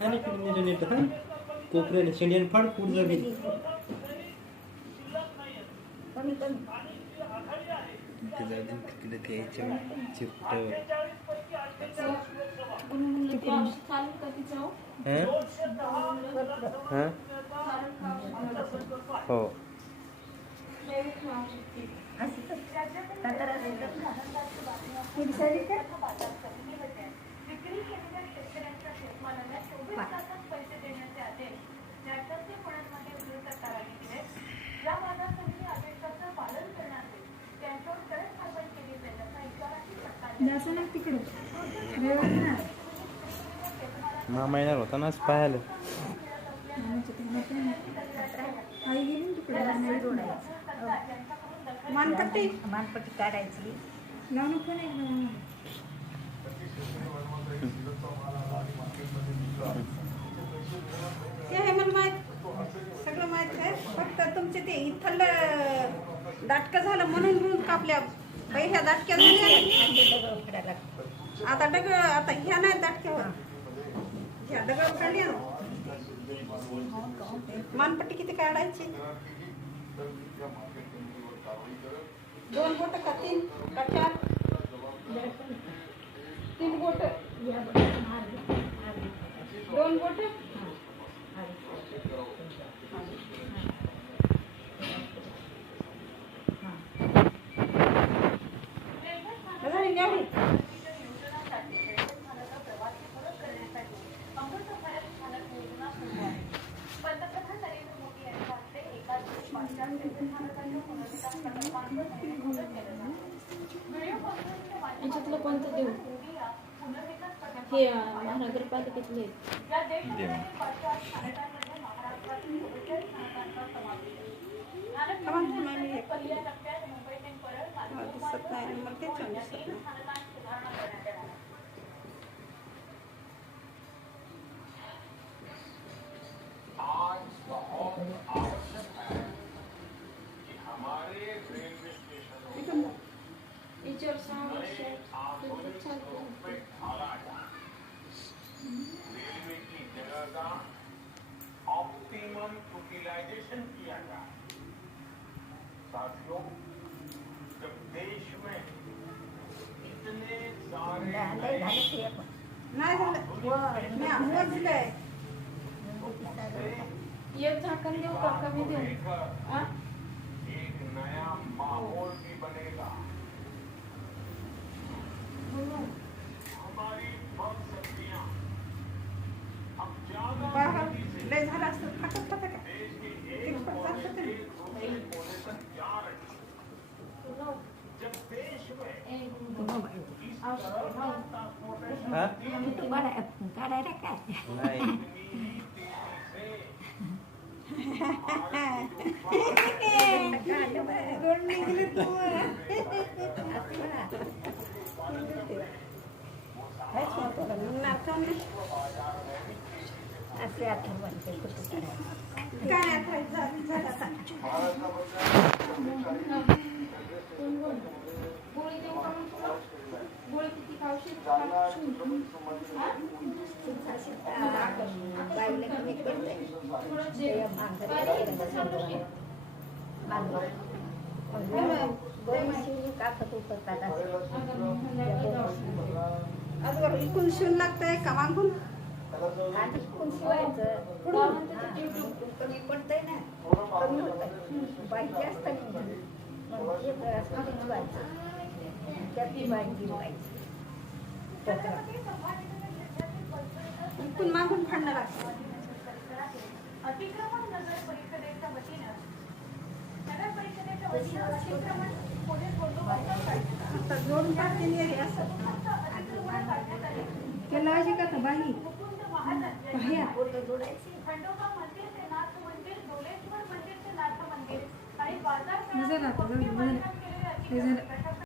आणि kidney net हा कोपऱ्याला शेंडियन फाड पुढे जावी कमी कमी ते जाऊ दे तिकडे ते यायच्या चिपटावर हां हो मामा येणार होता नाच पाहायला मानपट्टी मानपट्टी काढायची लावून पण ते आहे मला माहित सगळं माहित आहे फक्त तुमचे ते इथलं दाटकं झालं म्हणून कापल्या बाई ह्या दाटक्या झाल्या आता डगळ आता ह्या नाही दाटक्यावर ह्या दगड काढली ना मानपट्टी किती काढायची 2 बोट का 3 का 4 3 बोट 2 बोट याच्यातलं कोणतं देऊ हे महानगरपालिकेतले दिसत नाही मला तेच दिसत नाही टीचर 6 वर्ष रेलवे की जगह का ऑप्टिमम यूटिलाइजेशन किया जाए साथियों जब देश में इतने सारे नाही झालं मी आम्हाला दिलंय एक झाकण देऊ का कमी देऊ एक नया माहौल भी बनेगा हमारी फल सब्जियां अब ज्यादा लय झालं असतं फाटत फाटत देश के एक कोने से दूसरे कोने तक जा रही है। जब देश में हा काढायला काय नाही असे आठवण काय गोळी देऊ का मग तुला गोळी किती खाऊशी इकून शिवून लागतंय का मागून शिवायचं कमी पडतंय ना कमी होत बाई जास्त इकून मागून फाडणं लागतं अतिक्रमण नगर परिषदेच्या वतीनं नगर परिषदेच्या वतीनं अतिक्रमण पोलीस बंदोबस्त जोडून टाकलेली असं त्याला अशी का बाई खंडोबा मंदिर ते नाथ मंदिर डोलेश्वर मंदिर ते नाथ मंदिर आणि बाजार